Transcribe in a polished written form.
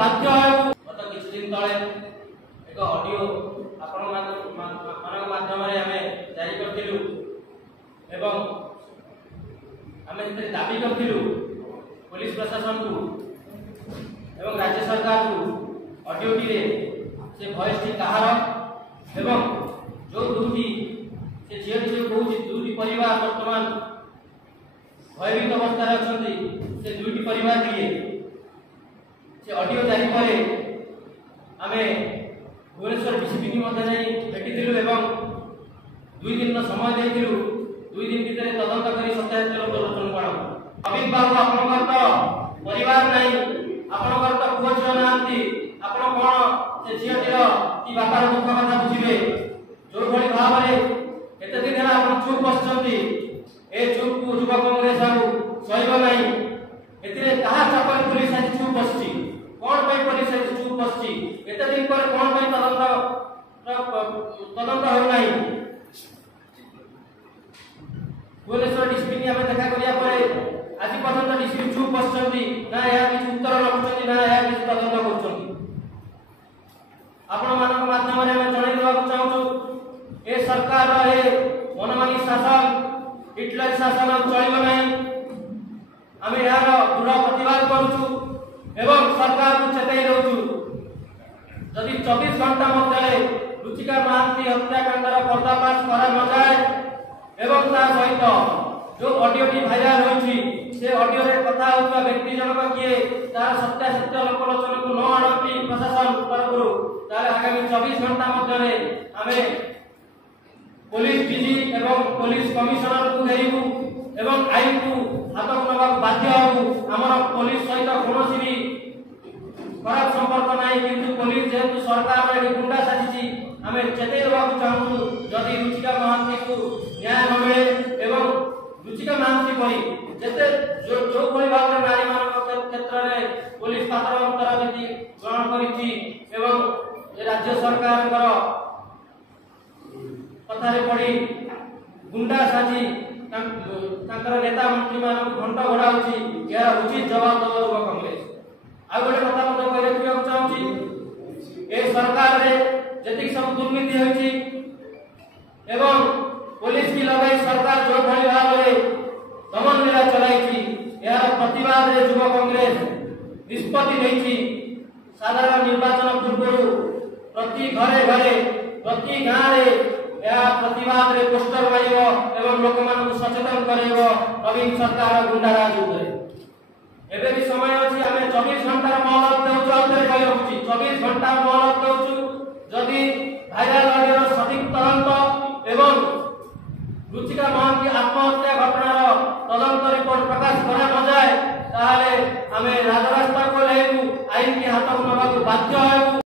बाध्य हो गत किछि दिन तळे एक ऑडियो आपण माध्यम रे हमें जारी करथिलु एवं हमें इतने दाबी करथिलु पुलिस प्रशासन को एवं राज्य सरकार को ऑडियो टी रे से वॉइस टी कहार एवं जो दुटी से झील कहूँ दुटी परिवार वर्तमान भयभीत अवस्था अच्छा से दुटी परिवार लिए से ऑडियो जारी पर आम भुवनेश्वर डीसीपी भेटी एवं 2 दिन समय देलु 2 दिन भितर तदंत कर सत्यापित प्रदर्शन करा अमित बाबू आपनकर तो परिवार नहीं आपनकर तो पुओ झियो नांती आपण कोन से झियोटीर कि बापार दुख कथा बुझिबे जो भली भाव रे एते दिन हेला आपण चुप बसचंती ए चुप को युवा कांग्रेस आउ सहिबो नहीं एतिरे कहा चापर पुलिस आज चुप बसची कोन पई पुलिस आज चुप बसची एते दिन पर कोन पई तदंत हो नहीं भुवनेश्वर डीसीपी हमें देखा करिया परे आज पर्यंत डीसीपी चुप बसचंती ना या कि उत्तर रखुचंती ना या कि तदंत करचंती आपण मानक माध्यम रे हम जणाई देबा चाहूछु ए सरकार रे मनमानी शासन हिटलर शासन चलिबो नहीं आमे यार पूरा प्रतिवाद करूछु एवं सरकार को चेताई देउछु यदि 24 घंटा मध्य रुचिका महांती हत्याकांडर पर्दाफाश करा न जाए एवं ता सहित जो ऑडियो टी भाइराल होछि से ऑडियो रे कथा होता व्यक्ति जनक किए तार सत्यासत्य लोकलोचन को न आनती प्रशासन तरफरु तार आगामी 24 घंटा मध्य हमें पुलिस डीजी एवं पुलिस कमिश्नर को घेरिबु एवं आईन को हाथ नवा बाध्य हो हमर पुलिस सहित कोनोसी भी खराब संपर्क नहीं किंतु पुलिस जेतु सरकार रे गुंडा साजिची हमें चेताई देबा चाहू जदि रुचिका महांती को न्याय न मिले एवं रुचिका महांती पई जते जो कोई भाव नारी मान क्षेत्र रे पुलिस पात्र अंतर्गति ग्रहण करिछि एवं राज्य सरकार कथा रे पड़ी गुंडा साजी तांकर नेता मंत्री मान घंटा घोड़ाउछि यार उचित जवाब दबा कांग्रेस आ गोटे कथा मत कहले कि चाहूछि ए सरकार रे जति सब दुर्नीति होछि एवं पुलिस की लगाई सरकार जो भली भाव रे दमन लीला चलाइछि यार प्रतिवाद रे युवा कांग्रेस निष्पत्ति लेछि साधारण निर्वाचन पूर्व प्रति घरे घरे प्रति गाँव रे या प्रतिवाद रे पोस्टर मारिबो एवं लोक मान को सचेतन करेबो नवीन सरकार गुंडाराज उपरे एबे भी समय अछि हमें 24 घंटा मोहलत देउछु आउतरे कहि रखुछि 24 घंटा मोहलत देउछु जदि